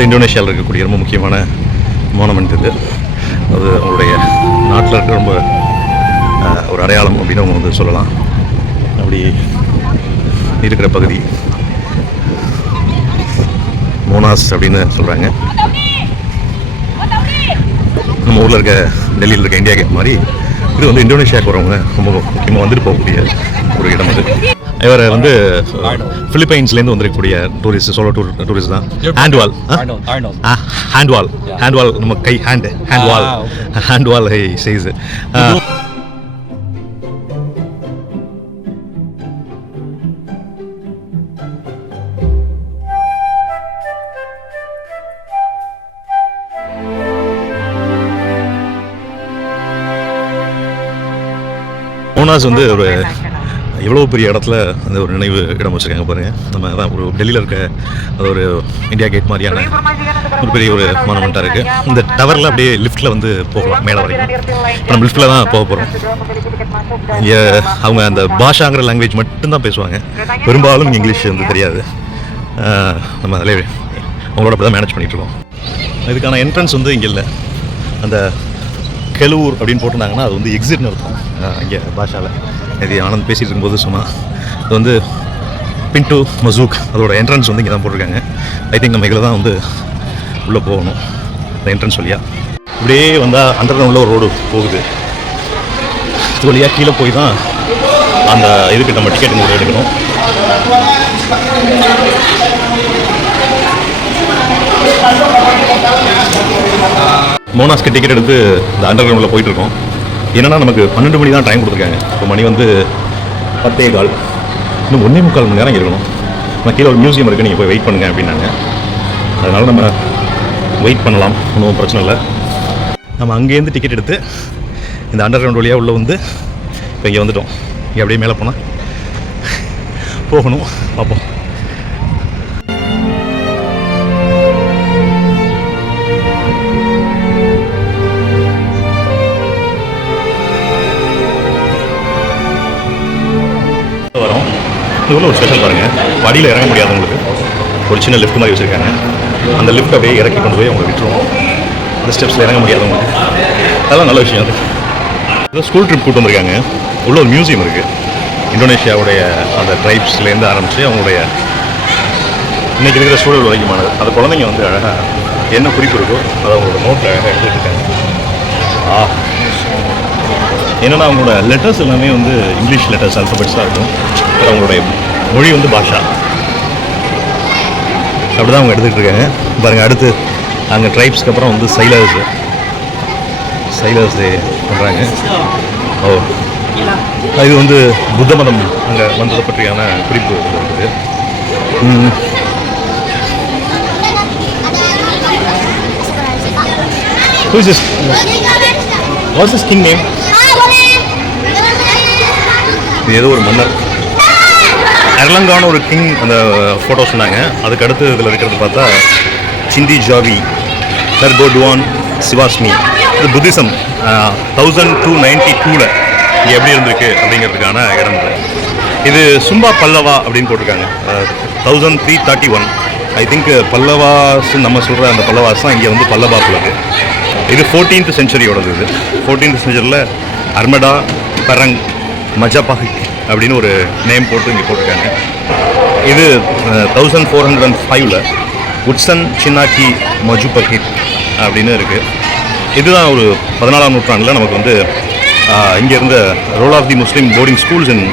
இது இந்தோனேஷியாவில் இருக்கக்கூடிய ரொம்ப முக்கியமான மோனமெண்ட் இது. அது அவங்களுடைய நாட்டில் இருக்க ரொம்ப ஒரு அடையாளம் அப்படின்னு அவங்க வந்து சொல்லலாம். அப்படி இருக்கிற பகுதி மோனாஸ் அப்படின்னு சொல்கிறாங்க. நம்ம ஊரில் இருக்க டெல்லியில் இருக்க இந்தியா கேட் மாதிரி இது வந்து இந்தோனேஷியாவுக்கு வரவங்க ரொம்ப முக்கியமாக வந்துட்டு போகக்கூடிய ஒரு இடம் அது. இவர் வந்து பிலிப்பைன்ஸ்லேருந்து வந்திருக்கக்கூடிய டூரிஸ்ட், சோலோ டூரிஸ்ட் தான். ஹேண்ட்வால் நம்ம கை ஹேண்ட்வால் சைஸ். மோனாஸ் வந்து ஒரு எவ்வளோ பெரிய இடத்துல அந்த ஒரு நினைவு இடம் வச்சுருக்காங்க பாருங்கள். நம்ம தான் ஒரு டெல்லியில் இருக்க அது ஒரு இந்தியா கேட் மாதிரியான ஒரு பெரிய ஒரு மானுமெண்ட்டாக இருக்குது. இந்த டவரில் அப்படியே லிஃப்ட்டில் வந்து போகலாம் மேலே வரைக்கும். இப்போ நம்ம லிஃப்ட்டில் தான் போக போகிறோம். இங்கே அவங்க அந்த பாஷாங்கிற லாங்குவேஜ் மட்டும்தான் பேசுவாங்க. பெரும்பாலும் இங்கிலீஷ் வந்து தெரியாது. நம்ம அதிலே அவங்களோட அப்படி தான் மேனேஜ் பண்ணிகிட்ருக்கோம். இதுக்கான என்ட்ரன்ஸ் வந்து இங்கே இல்லை. அந்த கெலூர் அப்படின்னு போட்டிருந்தாங்கன்னா அது வந்து எக்ஸிட்னு இருக்கும் இங்கே பாஷாவில். இது ஆனந்த் பேசிகிட்டு இருக்கும்போது சொன்னால் அது வந்து பின்டு மசூக் அதோட என்ட்ரன்ஸ் வந்து இங்கே தான் போட்டிருக்காங்க. ஐ திங்க் நம்ம இதில் தான் வந்து உள்ளே போகணும் அந்த என்ட்ரன்ஸ் வழியாக. இப்படியே வந்தால் அண்டர் கிரவுண்டில் ஒரு ரோடு போகுது. இது வழியாக கீழே போய் தான் அந்த இதுக்கு நம்ம டிக்கெட் இங்கே எடுக்கணும். மோனாஸ்க்கு டிக்கெட் எடுத்து இந்த அண்டர் கிரவுண்டில் போயிட்டுருக்கோம். என்னென்னா நமக்கு 12 மணி தான் டைம் கொடுத்துருக்காங்க. இப்போ மணி வந்து 10:15. இன்னும் 1.25 மணி நேரம் இருக்கணும். நான் கீழே ஒரு மியூசியம் இருக்குது, நீங்கள் போய் வெயிட் பண்ணுங்க அப்படின்னாங்க. அதனால் நம்ம வெயிட் பண்ணலாம், ஒன்றும் பிரச்சனை இல்லை. நம்ம அங்கேருந்து டிக்கெட் எடுத்து இந்த அண்டர் கிரவுண்ட் வழியாக உள்ளே வந்து இப்போ இங்கே வந்துவிட்டோம். இங்கே அப்படியே மேலே போனால் போகணும், பார்ப்போம். வரோம். இதுக்குள்ள ஒரு ஸ்பெஷல் பாருங்கள். படியில் இறங்க முடியாதவங்களுக்கு ஒரு சின்ன லிஃப்ட் மாதிரி வச்சுருக்காங்க. அந்த லிஃப்ட் அப்படியே இறக்கி கொண்டு போய் அவங்க விட்டுருவோம். அந்த ஸ்டெப்ஸில் இறங்க முடியாதவங்களுக்கு அதெல்லாம் நல்ல விஷயம். அது ஏதோ ஸ்கூல் ட்ரிப் கூட்டு வந்திருக்காங்க. உள்ள ஒரு மியூசியம் இருக்குது. இந்தோனேஷியாவுடைய அந்த ட்ரைப்ஸ்லேருந்து ஆரம்பித்து அவங்களுடைய இன்றைக்கி இருக்கிற சூழல் வரைக்குமானது. அந்த குழந்தைங்க வந்து அழகாக என்ன குறிப்பு இருக்கோ அதை அவங்களோட நோட்டில் அழகாக எடுத்துகிட்டு இருக்காங்க. என்னென்னா அவங்களோட லெட்டர்ஸ் எல்லாமே வந்து இங்கிலீஷ் லெட்டர்ஸ், ஆல்ஃபபெட்ஸாக இருக்கும். அவங்களுடைய மொழி வந்து பாஷா. அப்படி தான் அவங்க எடுத்துகிட்டு இருக்காங்க பாருங்கள். அடுத்து அங்கே ட்ரைப்ஸ்க்கு அப்புறம் வந்து சைலர்ஸ் பண்ணுறாங்க. இது வந்து புத்த மதம் அங்கே வந்ததை பற்றியான குறிப்பு இருக்குது. Who is this? What's this king name? இது ஏதோ ஒரு மன்னர். அர்லங்கான ஒரு கிங் அந்த ஃபோட்டோ சொன்னாங்க. அதுக்கு அடுத்து இதில் இருக்கிறது பார்த்தா சிந்தி ஜாவி, தர்கோடுவான் சிவாஸ்மி. இது புத்திசம் 1292 இங்கே எப்படி இருந்திருக்கு அப்படிங்கிறதுக்கான இடம். இது சும்பா பல்லவா அப்படின்னு போட்டிருக்காங்க. 1331. ஐ திங்க் பல்லவாஸ் நம்ம சொல்கிற அந்த பல்லவாஸ் தான் இங்கே வந்து பல்லவாப்பில் இருக்குது. இது 14th செஞ்சுரியோடது. இது 14th செஞ்சுரியில் அர்மடா பரங் மஜாபாஹிக் அப்படின்னு ஒரு நேம் போட்டு இங்கே போட்டிருக்காங்க. இது 1405 உட்சன் சின்னாக்கி மஜுபஹித் அப்படின்னு இருக்குது. இதுதான் ஒரு 14ஆம் நூற்றாண்டில் நமக்கு வந்து இங்கே இருந்த role of the Muslim boarding schools in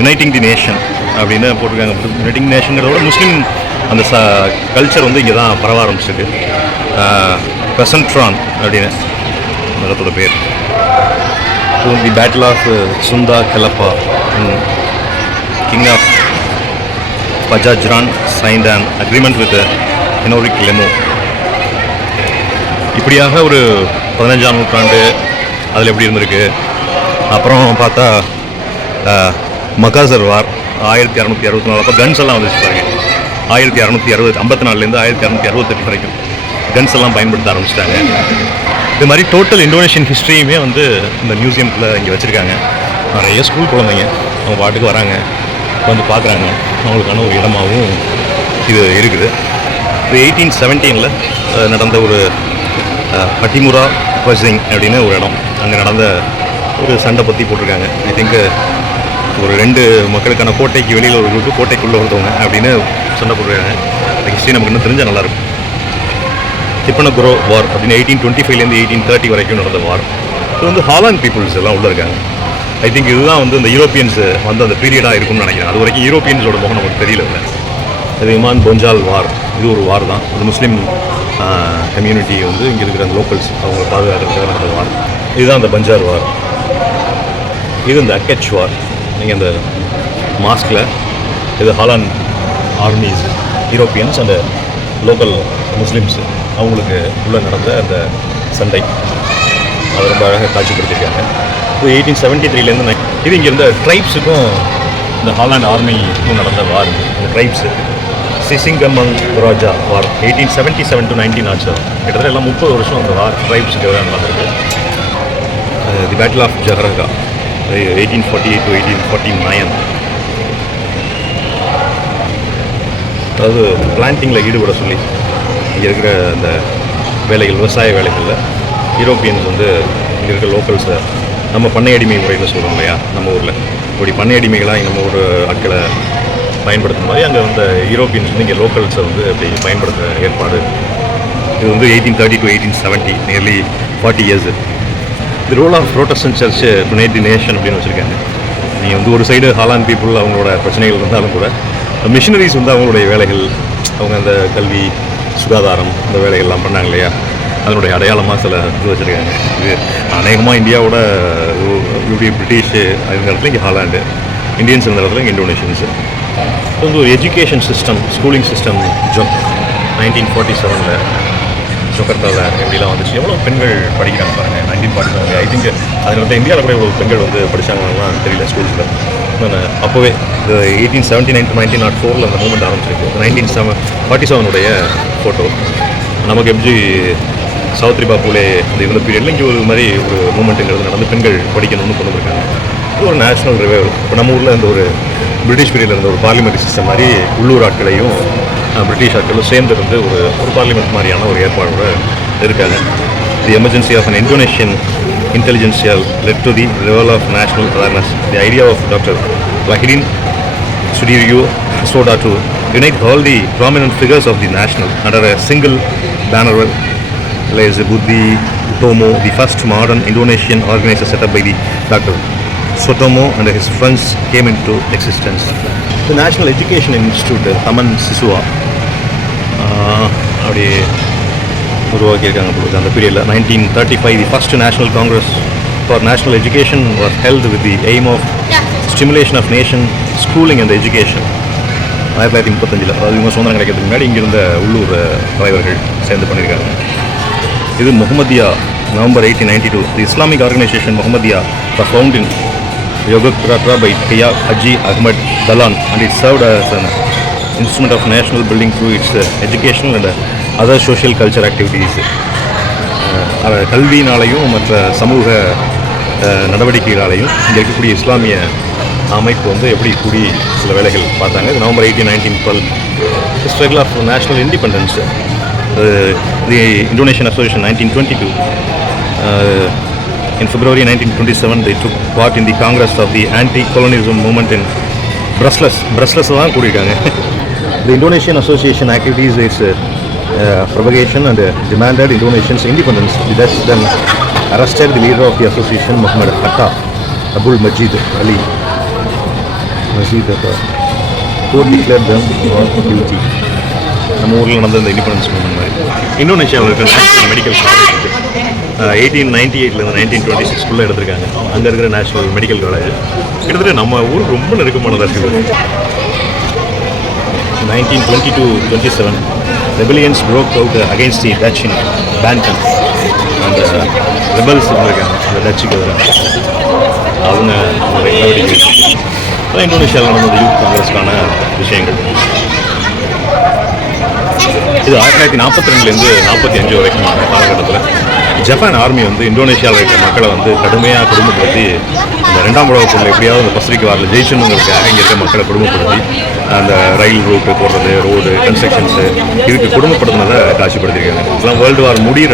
uniting the nation அப்படின்னு போட்டிருக்காங்க. யுனைட்டிங் நேஷனுங்கிறத விட முஸ்லீம் அந்த கல்ச்சர் வந்து இங்கே தான் பரவ ஆரம்பிச்சிருக்கு. பெசன்ட்ரான் அப்படின்னு நகரத்தோட பேர். The battle of Sunda Kelapa, king of Pajajaran signed and agreement with Henrique Leme. இப்படியாக ஒரு 15ஆம் நூற்றாண்டு அதில் எப்படி இருந்திருக்கு. அப்புறம் பார்த்தா மகாசர் வார் 1664. அப்போ கன்ஸ் எல்லாம் வந்துச்சு பாருங்க. 1654லேருந்து 1668 வரைக்கும் கன்ஸ் எல்லாம் பயன்படுத்த ஆரம்பிச்சிட்டாங்க. இது மாதிரி டோட்டல் இந்தோனேஷியன் ஹிஸ்ட்ரியுமே வந்து இந்த மியூசியத்தில் இங்கே வச்சுருக்காங்க. நிறைய ஸ்கூல் குழந்தைங்க அவங்க பாட்டுக்கு வராங்க, வந்து பார்க்குறாங்க. அவங்களுக்கான ஒரு இடமாகவும் இது இருக்குது. இது 1817 நடந்த ஒரு பட்டிமுரா பசிங் அப்படின்னு ஒரு இடம். அங்கே நடந்த ஒரு சண்டை பற்றி போட்டிருக்காங்க. ஐ திங்க் ஒரு 2 மக்களுக்கான கோட்டைக்கு வெளியில் ஒரு குரூப்பு, கோட்டைக்குள்ளே ஒருத்தவங்க அப்படின்னு சண்டை போட்டிருக்காங்க. அந்த ஹிஸ்ட்ரி நமக்கு இன்னும் தெரிஞ்சால் நல்லாயிருக்கும். திப்பனகுரோ வார் அப்படின்னு 1825 1830 வரைக்கும் நடந்த வார். இது வந்து ஹாலாண்ட் பீப்புள்ஸ் எல்லாம் உள்ளே இருக்காங்க. ஐ திங்க் இதுதான் வந்து இந்த யூரோப்பியன்ஸ் வந்து அந்த பீரியடாக இருக்கும்னு நினைக்கிறேன். அது வரைக்கும் யூரோப்பியன்ஸோட முகம் நமக்கு தெரியல. இது இமான் பொஞ்சால் வார், இது ஒரு வார் தான். அது முஸ்லீம் கம்யூனிட்டி வந்து இங்கே இருக்கிற அந்த லோக்கல்ஸ் அவங்க பாதுகாக்கிறதுக்காக நடந்த வார். இதுதான் அந்த பஞ்சார் வார். இது இந்த அக்கெச் வார். நீங்கள் அந்த மாஸ்கில் இது Holland armies, Europeans and local Muslims அவங்களுக்கு உள்ளே நடந்த அந்த சண்டை அதை ரொம்ப அழகாக காட்சிப்படுத்தியிருக்காங்க. இது 1873 இது இங்கே இருந்த ட்ரைப்ஸுக்கும் இந்த ஹாலாண்ட் ஆர்மிக்கும் நடந்த வார். இந்த ட்ரைப்ஸு சிசிங்கமங் ராஜா வார் 1877 to 1907. கிட்டத்தட்ட எல்லாம் 30 வருஷம் அந்த வார் ட்ரைப்ஸுக்கு எதிராக நடந்திருக்கு. தி பேட்டில் ஆஃப் ஜஹரகா 1848 to 1849. அதாவது பிளான்டிங்கில் ஈடுபட சொல்லி இங்கே இருக்கிற அந்த வேலைகள், விவசாய வேலைகளில் யூரோப்பியன்ஸ் வந்து இங்கே இருக்கிற லோக்கல்ஸை நம்ம பண்ணை அடிமை முறையில் சொல்கிறோம் இல்லையா, நம்ம ஊரில் இப்படி பண்ணை அடிமைகளாக நம்ம ஒரு ஆட்களை பயன்படுத்துகிற மாதிரி அங்கே வந்து யூரோப்பியன்ஸ் வந்து இங்கே லோக்கல்ஸை வந்து அப்படி பயன்படுத்துகிற ஏற்பாடு. இது வந்து 1830 to 1870, nearly 40 years. The role of protestant church to unite the nation அப்படின்னு வச்சுருக்காங்க. நீங்கள் வந்து ஒரு சைடு ஹாலாண்ட் பீப்புள் அவங்களோட பிரச்சனைகள் இருந்தாலும் கூட மிஷினரிஸ் வந்து அவங்களுடைய வேலைகள், அவங்க அந்த கல்வி, சுகாதாரம், இந்த வேலைகள்லாம் பண்ணாங்க இல்லையா, அதனுடைய அடையாளமாக சில இது வச்சுருக்காங்க. இது அநேகமாக இந்தியாவோட இப்படி பிரிட்டிஷு அந்த இடத்துல இங்கே ஹாலாண்டு, இந்தியன்ஸ் இருந்த இடத்துல இங்கே இந்தோனேஷியன்ஸு. இது வந்து ஒரு எஜுகேஷன் சிஸ்டம், ஸ்கூலிங் சிஸ்டம் ஜொக் 1947 ஜொகர்த்தாவில் எப்படிலாம் வந்துச்சு, எவ்வளோ பெண்கள் படிக்கிறாங்க பாருங்கள். 1947 ஐ திங்க் அதில் வந்து இந்தியாவில் கூட எவ்வளோ பெண்கள் வந்து படித்தாங்கலாம் தெரியல ஸ்கூல்ஸில். அப்போவே இந்த 1879 to 1904 அந்த மூமெண்ட் ஆரம்பிச்சிருக்கு. 1947 ஃபோட்டோ நமக்கு எப்படி சாவித்ரிபா பூலே அந்த இருந்த பீரியடில் இங்கே ஒரு மாதிரி ஒரு மூமெண்ட்டுங்கிறது நடந்து பெண்கள் படிக்கணும்னு கொண்டு வந்திருக்காங்க. இது ஒரு நேஷ்னல் ரிவைவல். இப்போ நம்ம ஊரில் இந்த ஒரு பிரிட்டிஷ் பீரியடில் இருந்த ஒரு பார்லிமெண்ட்ரி சிஸ்டம் மாதிரி உள்ளூர் ஆட்களையும் பிரிட்டிஷ் ஆட்களும் சேர்ந்து இருந்து ஒரு பார்லிமெண்ட் மாதிரியான ஒரு ஏற்பாடோடு இருக்காங்க. The emergence of an Indonesian intelligentsia led to the revival of national awareness. The idea of Dr. Wahidin Sudiryo Soda to unite all the prominent figures of the national under a single banner lays Buddhi Tomo, the first modern Indonesian organizer set up by the Dr. Sotomo and his friends came into existence. The National Education Institute, Taman Siswa, உருவாக்கியிருக்காங்க பொழுது அந்த பீரியடில் 1935 the first national congress for national education was held with the aim of stimulation of nation schooling and education. 1935 அதாவது இவங்க சுதந்திரம் கிடைக்கிறதுக்கு முன்னாடி இங்கிருந்த உள்ளூர் தலைவர்கள் சேர்ந்து பண்ணியிருக்காங்க. இது Muhammadiya November 1892. The Islamic organization Muhammadiyah was founded in Yogyakarta by Qiyya Haji Ahmad Dalan and it served as an instrument of national building through its educational and other social culture activities. கல்வியினாலையும் மற்ற சமூக நடவடிக்கைகளாலையும் இங்கே இருக்கக்கூடிய இஸ்லாமிய அமைப்பு வந்து எப்படி கூடி சில வேலைகள் பார்த்தாங்க. November 18, 1912 the struggle of national independence. The Indonesian Association 1922. In February 1927 they took part in the Congress of the anti-colonialism movement in Brussels தான் கூடியிருக்காங்க. The Indonesian Association activities is propagation and demanded Indonesia's independence. The Dutch then arrested the leader of the association, Muhammad Hatta Abdul Majid Ali. Court declared them guilty. நம்ம ஊரில் நடந்த இந்த independence movement மாதிரி இந்தோனேஷியாவில் இருக்கிற national medical college 1898 1926 எடுத்திருக்காங்க. அங்கே இருக்கிற நேஷனல் மெடிக்கல் காலேஜ் கிட்டத்தட்ட நம்ம ஊருக்கு ரொம்ப நெருக்கமானதாக இருக்குது. 1920-27 rebellions broke out against the Dutch in Banten and rebels இருந்திருக்காங்க இந்த டச்சுக்கு எதிராக. அவங்க நடவடிக்கை அதான் இந்தோனேஷியாவில் நடந்த யூத் காங்கிரஸ்க்கான விஷயங்கள். இது 1942 45 வரைக்கும் காலகட்டத்தில் ஜப்பான் ஆர்மி வந்து இந்தோனேஷியாவில் இருக்கிற மக்களை வந்து கடுமையாக கொடுமைப்படுத்தி அந்த 2ஆம் உலகப் போரில் எப்படியாவது அந்த பசிபிக் வாரில் ஜெயிச்சணுங்கிறதுக்காக இங்கே இருக்க மக்களை கொடுமைப்படுத்தி அந்த ரயில் ரூட்டு போடுறது, ரோடு கன்ஸ்ட்ரக்ஷன்ஸு இதுக்கு கொடுமைப்படுத்தினதை காட்சிப்படுத்தியிருக்காங்க. இதெல்லாம் வேர்ல்டு வார் முடிகிற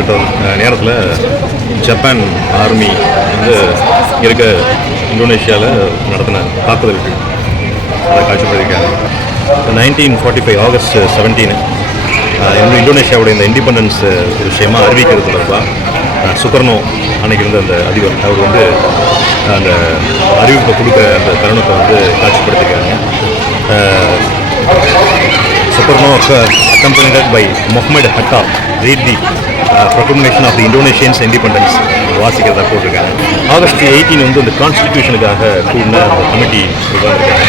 நேரத்தில் ஜப்பான் ஆர்மி வந்து இருக்க இந்தோனேஷியாவில் நடத்தின தாக்குதலுக்கு அதை காட்சிப்படுத்தியிருக்காங்க. 1945 ஆகஸ்ட் 17 இந்தோனேஷியாவுடைய இந்த இண்டிபெண்டன்ஸ் ஒரு விஷயமா அறிவிக்கிறது தொடர்பாக சுகர்னோ அன்னைக்கு இருந்த அந்த அதிபர் அவர் வந்து அந்த அறிவிப்பை கொடுக்குற அந்த தருணத்தை வந்து காட்சிப்படுத்திருக்காங்க. Sukarno accompanied by Mohammed Hatta read the proclamation of the Indonesians independence வாசிக்கிறதா போட்டிருக்காங்க. ஆகஸ்ட் 18 வந்து அந்த கான்ஸ்டிடியூஷனுக்காக கூடின அந்த கமிட்டி உட்காந்துருக்காங்க.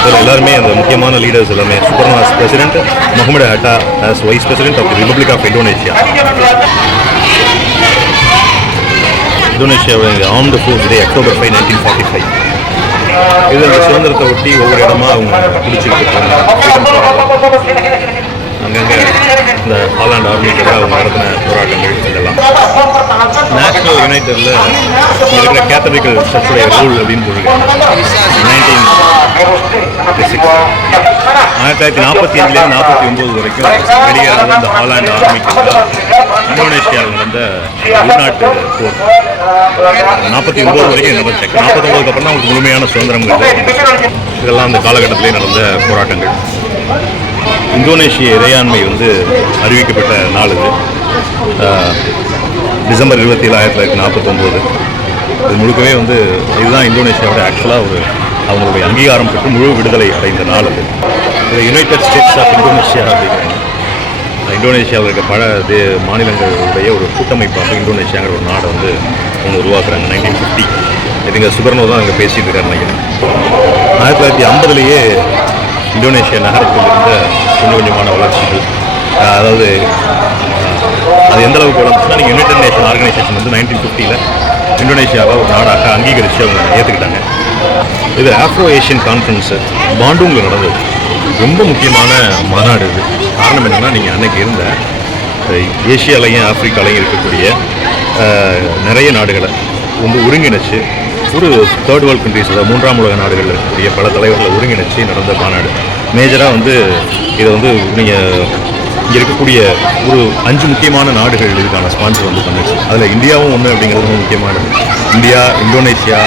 இதில் எல்லாருமே அந்த முக்கியமான லீடர்ஸ் எல்லாமே Sukarno as president, Mohammad Hatta as vice president of the republic of Indonesia. இந்தோனேஷியாவுடைய ஆர்ம்டு ஃபோர்ஸ் டே அக்டோபர் 5, 1945. இது அந்த சுதந்திரத்தை ஒட்டி ஒவ்வொரு இடமா அவங்க பிடிச்சிட்டு இருக்காங்க. அங்கங்கே இந்த ஹாலாண்ட் ஆர்மிக்காக அவங்க நடத்தின போராட்டங்கள் இதெல்லாம். நேஷனல் யுனைட்டடில் இருக்கிற கேத்தலிக்கல் சர்ச்சுடைய ரோல் அப்படின்னு போட்டிருக்காங்க. 1945 1949 வரைக்கும் வெளியேறாத இந்த ஹாலாண்ட் ஆர்மிக்கு இந்தோனேஷியாவில் நடந்த உள்நாட்டு போர் 49 வரைக்கும் நடந்துச்சு. 49க்கு அப்புறம் தான் அவங்களுக்கு முழுமையான சுதந்திரங்கிறது. இதெல்லாம் அந்த காலகட்டத்திலே நடந்த போராட்டங்கள். இந்தோனேஷிய இறையாண்மை வந்து அறிவிக்கப்பட்ட நாள் இது. டிசம்பர் 27, 1949. இது முழுக்கவே வந்து இதுதான் இந்தோனேஷியாவோட ஆக்சுவலாக ஒரு அவங்களுடைய அங்கீகாரம் பெற்று முழு விடுதலை அடைந்த நாள் அது. இது யுனைடெட் ஸ்டேட்ஸ் ஆஃப் இந்தோனேஷியா அப்படிங்கிறாங்க. இந்தோனேஷியாவில் இருக்க பல மாநிலங்களுடைய ஒரு கூட்டமைப்பாக இந்தோனேஷியாங்கிற ஒரு நாடை வந்து அவங்க உருவாக்குறாங்க. 1950 இதுங்க சுகர்னோ தான் அங்கே பேசிட்டு இருக்காரு நினைக்கிறேன். 1950லேயே இந்தோனேஷியா நகரத்தில் இருந்த கொஞ்சம் கொஞ்சமான வளர்ச்சிகள், அதாவது அது எந்த அளவுக்கு வளர்ந்துச்சுன்னா நீங்கள் யுனைடெட் நேஷன் ஆர்கனைசேஷன் வந்து 1950 இந்தோனேஷியாவை ஒரு நாடாக அங்கீகரித்து அவங்க ஏற்றுக்கிட்டாங்க. இது ஆஃப்ரோ ஏஷியன் கான்ஃபரன்ஸு பாண்டூங்கில் நடந்தது. ரொம்ப முக்கியமான மாநாடு இது. காரணம் என்னென்னா நீங்கள் அன்றைக்கி இருந்த ஏஷியாலையும் ஆப்பிரிக்காலையும் இருக்கக்கூடிய நிறைய நாடுகளை வந்து ஒருங்கிணைச்சு ஒரு தேர்ட் வேர்ல்டு கண்ட்ரிஸ், அதாவது 3ஆம் உலக நாடுகளில் இருக்கக்கூடிய பல தலைவர்களை ஒருங்கிணைச்சு நடந்த மாநாடு. மேஜராக வந்து இதை வந்து நீங்கள் இங்கே இருக்கக்கூடிய ஒரு 5 முக்கியமான நாடுகள் இதுக்கான ஸ்பான்சர் வந்து பண்ணுச்சு. அதில் இந்தியாவும் ஒன்று அப்படிங்கிறது ரொம்ப முக்கியமானது. இந்தியா, இந்தோனேஷியா,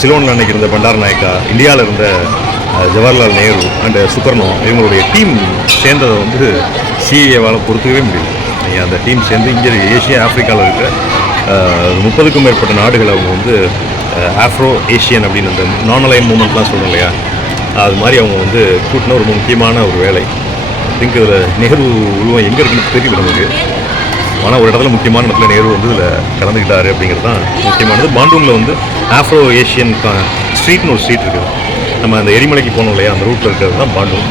சிலோனில் அன்றைக்கி இருந்த பண்டார நாயக்கா, இந்தியாவில் இருந்த ஜவஹர்லால் நேரு அண்ட் சுகர்னோ இவங்களுடைய டீம் சேர்ந்ததை வந்து சிஏவால் பொறுத்துக்கவே முடியல. நீங்கள் அந்த டீம் சேர்ந்து இங்கே ஏஷியா ஆப்பிரிக்காவில் இருக்கிற 30க்கும் மேற்பட்ட நாடுகள் அவங்க வந்து ஆஃப்ரோ ஏஷியன் அப்படின்னு அந்த நான் அலைன் மூமெண்ட்லாம் சொல்கிறோம் இல்லையா, அது மாதிரி அவங்க வந்து கூட்டின ஒரு முக்கியமான ஒரு வேலை. திங்க் இதில் நேரு உருவம் எங்கே இருக்குன்னு தெரியல நமக்கு. ஆனால் ஒரு இடத்துல முக்கியமான இடத்துல நேரு வந்து இதில் கலந்துக்கிட்டாரு அப்படிங்கிறது தான் முக்கியமானது. பாண்டூங்கில் வந்து ஆஃப்ரோ ஏஷியன் ஸ்ட்ரீட்னு ஒரு ஸ்ட்ரீட் இருக்குது. நம்ம அந்த எரிமலைக்கு போனோம் இல்லையா, அந்த ரூட்டில் இருக்கிறது தான் பாண்டூங்.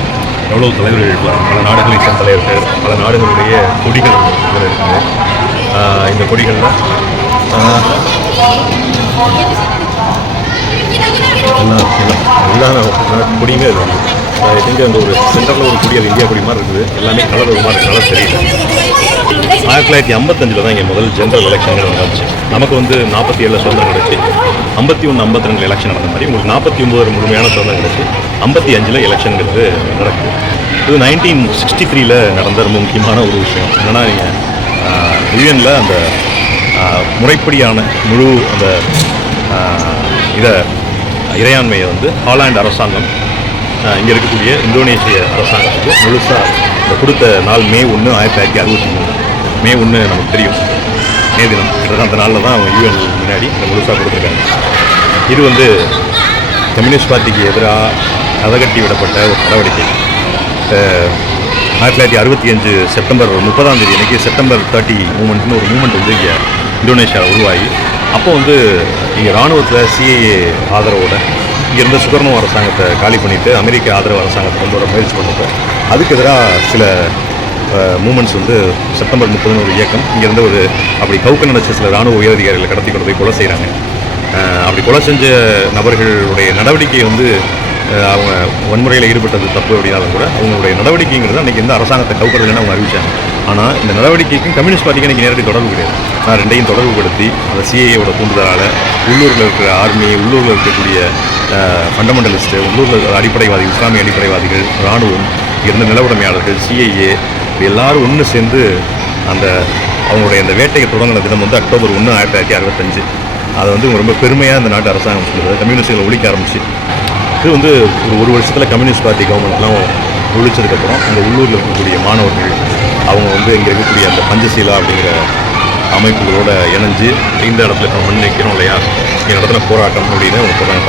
எவ்வளோ தலைவர்கள் இருக்கலாம், பல நாடுகளை சேர்ந்த தலைவர்கள், பல நாடுகளுடைய கொடிகள் இதில் இருக்குது. இந்த கொடிகளில் எல்லா கொடியுமே இருக்குது. ஐ திங்க் அந்த ஒரு சென்டரில் ஒரு கொடி, அது இந்தியா கொடி மாதிரி இருக்குது. எல்லாமே கலர் ஒரு மாதிரி கலர் தெரியல. 1955 தான் இங்கே முதல் ஜென்ரல் எலெக்ஷன்கள் நடந்துச்சு. நமக்கு வந்து 47 சுதந்திரம் கிடச்சி, 51, 52 எலெக்ஷன் நடந்த மாதிரி உங்களுக்கு 49 முழுமையான சுதந்திரம் கிடச்சி, 55 எலெக்ஷனுங்கிறது நடக்குது. இது 1963 நடந்த ரொம்ப முக்கியமான ஒரு விஷயம் என்னென்னா, நீங்கள் யூஎனில் அந்த முறைப்படியான முழு அந்த இறையாண்மையை வந்து ஹாலாண்ட் அரசாங்கம் இங்கே இருக்கக்கூடிய இந்தோனேஷிய அரசாங்கத்துக்கு முழுசாக கொடுத்த நாள் மே 1, 1963. மே 1 நமக்கு தெரியும், மே தினம். அந்த நாளில் தான் அவங்க யூஎன் முன்னாடி இந்த முழுசாக கொடுத்துருக்காங்க. இது வந்து கம்யூனிஸ்ட் பார்ட்டிக்கு எதிராக கதகட்டி விடப்பட்ட ஒரு நடவடிக்கை. 1965 செப்டம்பர் 30 அன்றைக்கி செப்டம்பர் 30 மூமெண்ட்னு ஒரு மூமெண்ட் வந்து இங்கே இந்தோனேஷியாவில் உருவாகி, அப்போ வந்து இங்கே இராணுவத்தில் சிஏஏ ஆதரவோட இங்கேருந்த சுகர்னோ அரசாங்கத்தை காலி பண்ணிவிட்டு அமெரிக்க ஆதரவு அரசாங்கத்தை கொண்டு வர முயற்சி பண்ணப்போ அதுக்கு எதிராக சில மூமெண்ட்ஸ் வந்து செப்டம்பர் 30 ஒரு இயக்கம் இங்கேருந்து ஒரு அப்படி கவுக்க நினச்ச சில இராணுவ உயரதிகாரிகளை கடத்தி கொண்டு போய் கொலை செய்கிறாங்க. அப்படி கொலை செஞ்ச நபர்களுடைய நடவடிக்கை வந்து அவங்க வன்முறையில் ஈடுபட்டது தப்பு அப்படின்னாலும் கூட அவங்களுடைய நடவடிக்கைங்கிறது அன்றைக்கி எந்த அரசாங்கத்தை கவுக்கிறதுன்னு அவங்க அறிவிச்சாங்க. ஆனால் இந்த நடவடிக்கைக்கும் கம்யூனிஸ்ட் பார்ட்டிக்கு எனக்கு நேரடி தொடர்பு கிடையாது. நான் ரெண்டையும் தொடர்புபடுத்தி அந்த சிஏஏவோட தூண்டுதலால் உள்ளூரில் இருக்கிற ஆர்மி, உள்ளூரில் இருக்கக்கூடிய ஃபண்டமெண்டலிஸ்ட்டு, உள்ளூரில் அடிப்படைவாதிகள், இஸ்லாமிய அடிப்படைவாதிகள், இராணுவம், இருந்த நிலவுடைமையாளர்கள், சிஐஏ எல்லோரும் ஒன்று சேர்ந்து அந்த அவங்களுடைய அந்த வேட்டையை தொடங்கின தினம் வந்து அக்டோபர் 1, 1965. அதை வந்து ரொம்ப பெருமையாக இந்த நாட்டு அரசாங்கம் சொல்லுது. கம்யூனிஸ்டுகளை ஒழிக்க ஆரம்பிச்சு இது வந்து ஒரு வருஷத்தில் கம்யூனிஸ்ட் பார்ட்டி கவர்மெண்ட்லாம் ஒழிச்சதுக்கப்புறம் அந்த உள்ளூரில் இருக்கக்கூடிய மாணவர்கள் அவங்க வந்து இங்கே இருக்கக்கூடிய அந்த பஞ்சசீலா அப்படிங்கிற அமைப்புகளோடு இணைஞ்சு இந்த இடத்துல நம்ம மண் வைக்கிறோம் இல்லையா, இந்த இடத்துல போராட்டம் அப்படின்னு அவங்க சொல்கிறாங்க.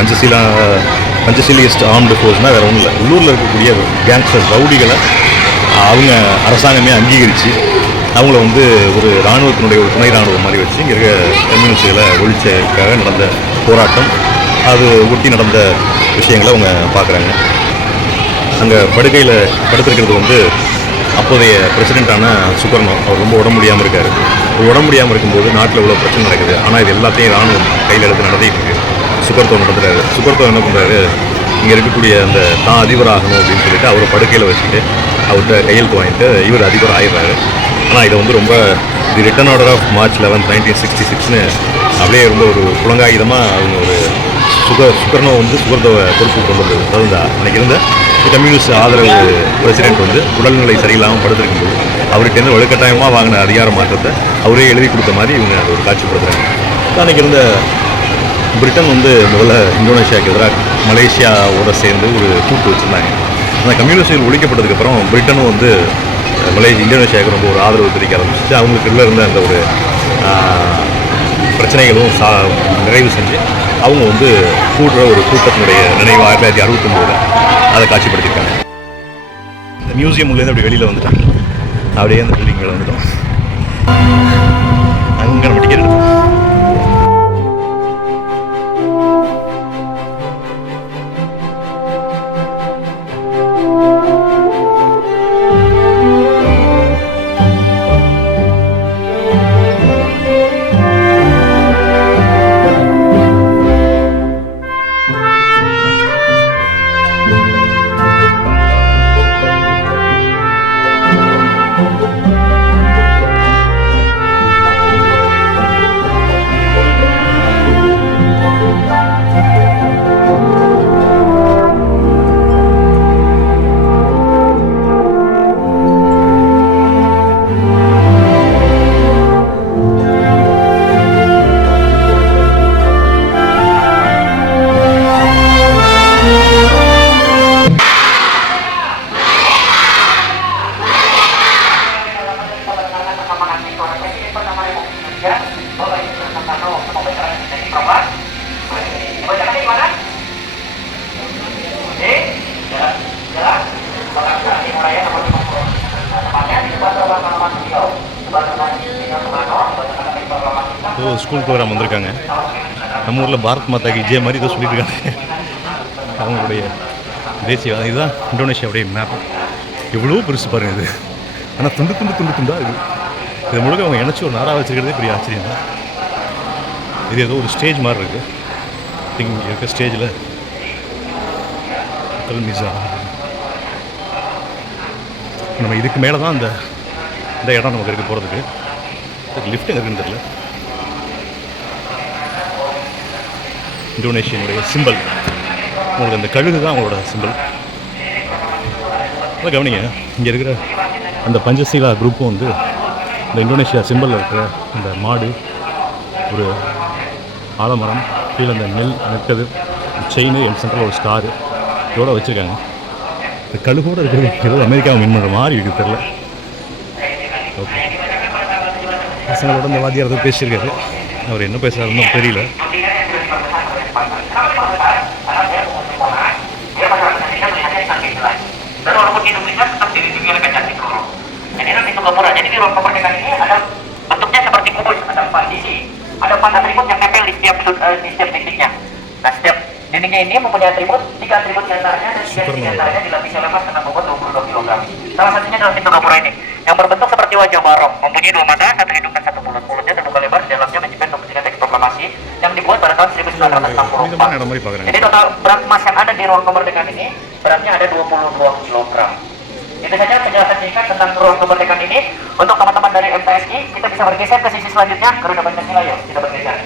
பஞ்சசீலியஸ்ட் ஆர்ம்டு ஃபோர்ஸ்னால் வேறு ஒன்றும் இல்லை, உள்ளூரில் இருக்கக்கூடிய கேங்ஸ்டர்ஸ், ரவுடிகளை அவங்க அரசாங்கமே அங்கீகரித்து அவங்கள வந்து ஒரு இராணுவத்தினுடைய ஒரு துணை இராணுவம் மாதிரி வச்சு இங்கே இருக்க கம்யூனிஸ்டுகளை ஒழிச்சதுக்காக நடந்த போராட்டம், அது ஒட்டி நடந்த விஷயங்களை அவங்க பார்க்குறாங்க. அங்கே படுக்கையில் படுத்திருக்கிறது வந்து அப்போதைய பிரசிடெண்ட்டான சுகர்னோ. அவர் ரொம்ப உடம்பு முடியாமல் இருக்கார். ஒரு உடம்பு முடியாமல் இருக்கும்போது நாட்டில் இவ்வளோ பிரச்சனை நடக்குது, ஆனால் இது எல்லாத்தையும் இராணுவம் கையில் எடுத்து நடத்திட்டு இருக்கு. சுகர்தோ நடத்துகிறாரு. சுகர்தோ என்ன பண்ணுறாரு, இங்கே இருக்கக்கூடிய அந்த தான் அதிபராகணும் அப்படின்னு சொல்லிட்டு அவர் படுக்கையில் வச்சுட்டு அவர்கிட்ட கையெழுத்து வாங்கிட்டு இவர் அதிபர் ஆயிடுறாரு. ஆனால் இதை வந்து ரொம்ப the written order of March 11, 1966ன்னு அப்படியே ரொம்ப ஒரு புலங்காயுதமாக அவங்க ஒரு சுகர்னோ வந்து சுகர்தோவை பொறுப்பு கொண்டு வந்தது. அதாவது அன்றைக்கி இருந்த கம்யூனிஸ்ட் ஆதரவு பிரசிடென்ட் வந்து உடல்நிலை சரியில்லாமல் படுத்திருக்கும்போது அவர்கிட்ட வலுக்கட்டாயமாக வாங்கின அதிகார மாற்றத்தை அவரே எழுதி கொடுத்த மாதிரி இவங்க அதை ஒரு காட்சிப்படுத்துகிறாங்க. அன்றைக்கி இருந்த பிரிட்டன் வந்து முதல்ல இந்தோனேஷியாவுக்கு எதிராக மலேசியாவோட சேர்ந்து ஒரு கூட்டு வச்சுருந்தாங்க. அந்த கம்யூனிஸ்டுகள் ஒழிக்கப்பட்டதுக்கப்புறம் பிரிட்டனும் வந்து இந்தோனேஷியாவுக்கு ரொம்ப ஒரு ஆதரவு தெரிவிக்க ஆரம்பிச்சிச்சு. அவங்களுக்குள்ள இருந்த அந்த ஒரு பிரச்சனைகளும் நிறைவு செஞ்சு அவங்க வந்து கூடுற ஒரு கூட்டத்தினுடைய நினைவு 1969 அதை காட்சிப்படுத்தியிருக்காங்க. இந்த மியூசியம் உள்ளேருந்து அப்படி வெளியில் வந்துட்டாங்க. அப்படியே அந்த பில்டிங்கில் வந்துட்டோம். அங்கே நம்ம டிக்கெட் எடுத்தோம். ஸ்கூல் ப்ரோக்ராம் வந்திருக்காங்க. நம்ம ஊரில் பாரத் மாதா கி ஜெய் மாதிரி இதை சொல்லிட்டு இருக்காங்க. அவங்களுடைய தேசிய இதுதான் இந்தோனேஷியாவுடைய மேப். எவ்வளோ பெருசு பாருங்கள் இது. ஆனால் துண்டாக இது. இதை முழுக்க அவங்க இணைச்சி ஒரு நாடாக வச்சுருக்கிறதே பெரிய ஆச்சரியம் தான். இது ஏதோ ஒரு ஸ்டேஜ் மாதிரி இருக்குது. இங்கே இருக்க ஸ்டேஜில் மிஸா நம்ம இதுக்கு மேலே தான் இந்த இடம் நமக்கு இருக்குது போகிறதுக்கு. லிஃப்ட் எங்கே இருக்குன்னு தெரியல. இந்தோனேஷியனுடைய சிம்பிள் உங்களுக்கு அந்த கழுகு தான் அவங்களோட சிம்பிள். அதை கவனிங்க, இங்கே இருக்கிற அந்த பஞ்சசீலா குரூப்பும் வந்து இந்த இந்தோனேஷியா சிம்பிளில் இருக்கிற அந்த மாடு, ஒரு ஆலமரம், கீழே அந்த நெல் நெற்கது, செயின், என் சென்டரில் ஒரு ஸ்டாரு இதோட வச்சுருக்காங்க. இந்த கழுகோடு இருக்கிறது ஏதோ அமெரிக்காவை மீன் பண்ணுற மாதிரி இருக்குது தெரில. ஓகே, பசங்களோட இந்த வாத்தியார் ஏதோ பேசியிருக்காரு. அவர் என்ன பேசுகிறாருன்னு தெரியல. Jadi di ruang kemerdekaan ini ada bentuknya seperti kubus, ada 4 sisi, ada 4 atribut yang nempel di setiap dindingnya. Nah, setiap dindingnya ini mempunyai atribut, 3 atribut diantaranya dan 3 diantaranya dilapisi lemas dengan bobot 22 kg. Salah satunya dalam pintu gapura ini, yang berbentuk seperti wajah barong, mempunyai 2 mata, 1 hidung dan 1 mulut. Mulutnya terbuka lebar, di dalamnya menjepit dokumen teks proklamasi yang dibuat pada tahun 1964. Jadi total berat emas yang ada di ruang kemerdekaan ini beratnya ada 22 kg. Itu saja penjelasan singkat tentang ruang kemerdekaan ini. Untuk teman-teman dari MTSI, kita bisa bergeser ke sisi selanjutnya, Garuda Pancasila. Yuk, kita bergeser.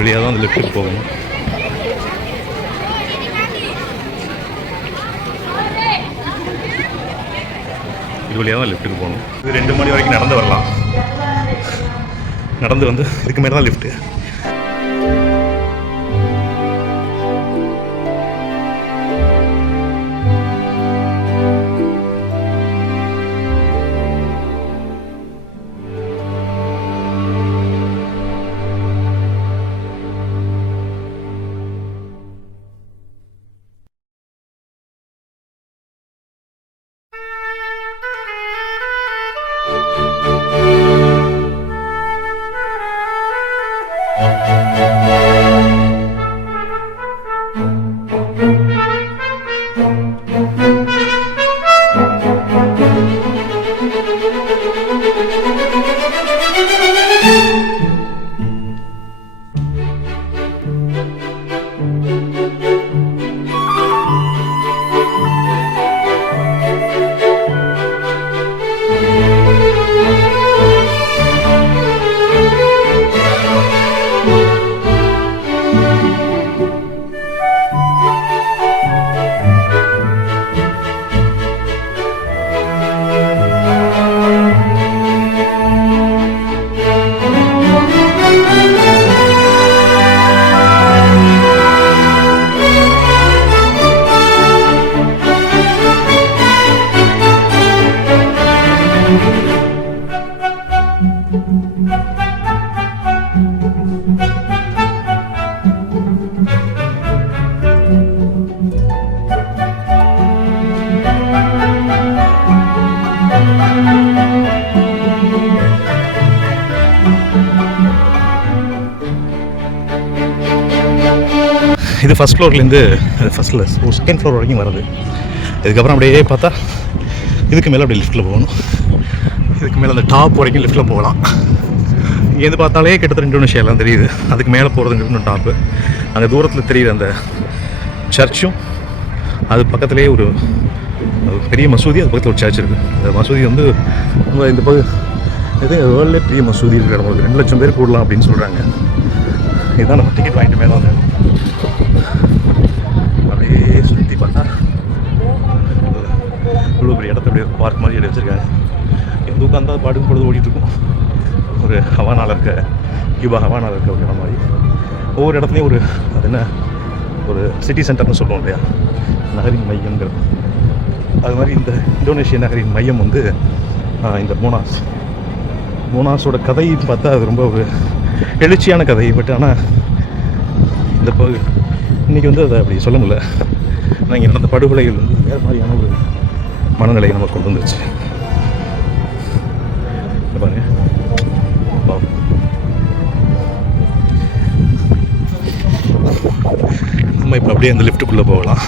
வழியாக தான் அந்த லிஃப்ட்டுக்கு போகணும். இது வழியாக தான் லிஃப்ட்டுக்கு போகணும். இது 2 மணி வரைக்கும் நடந்து வரலாம். நடந்து வந்து இதுக்கு மேலே தான் லிஃப்ட்டு. இது ஃபஸ்ட் ஃப்ளோர்லேருந்து ஃபஸ்ட்டில் செகண்ட் ஃப்ளோர் வரைக்கும் வருது. இதுக்கப்புறம் அப்படியே பார்த்தா இதுக்கு மேலே அப்படியே லிஃப்ட்டில் போகணும். இதுக்கு மேலே அந்த டாப் வரைக்கும் லிஃப்ட்டில் போகலாம். இங்கேருந்து பார்த்தாலே கிட்டத்தட்ட இந்தோனேஷியா எல்லாம் தெரியுது. அதுக்கு மேலே போகிறதுங்கிறது இன்னும் டாப்பு. அங்கே தூரத்தில் தெரியுது அந்த சர்ச்சும், அது பக்கத்துலேயே ஒரு பெரிய மசூதி, அது பக்கத்தில் ஒரு சர்ச் இருக்குது. அந்த மசூதி வந்து இந்த இது வேர்ல்ட்லேயே பெரிய மசூதி இருக்கிற இடம். 2 லட்சம் பேர் கூடலாம் அப்படின்னு சொல்கிறாங்க. இதுதான் நம்ம டிக்கெட் வாங்கிட்டு மேலே வந்து அப்படியே சுற்றி பார்த்தா இவ்வளோ பெரிய இடத்த அப்படியே பார்க் மாதிரி எடுத்து வச்சுருக்காங்க. எந்த உட்காந்தா பாட்டுக்கு பொழுது ஓடிட்டுருக்கும். ஒரு ஹவானாவில் இருக்க கியூபா ஹவானாவில் இருக்க ஒரு இடம் மாதிரி. ஒவ்வொரு இடத்துலையும் ஒரு அது என்ன ஒரு சிட்டி சென்டர்னு சொல்லுவோம் இல்லையா, நகரின் மையங்கிறது. அது மாதிரி இந்த இந்தோனேஷிய நகரின் மையம் வந்து இந்த மோனாஸோட கதை பார்த்தா அது ரொம்ப ஒரு எழுச்சியான கதை. பட் ஆனால் இந்த இன்றைக்கி வந்து அதை அப்படி சொல்ல முடியல. ஆனால் இங்கே நடந்த படுகொலைகள் வந்து வேறு மாதிரியான ஒரு மனநிலையை நம்ம கொண்டு வந்துருச்சு. பாருங்க, நம்ம இப்போ அப்படியே அந்த லிஃப்ட்டுக்குள்ளே போகலாம்.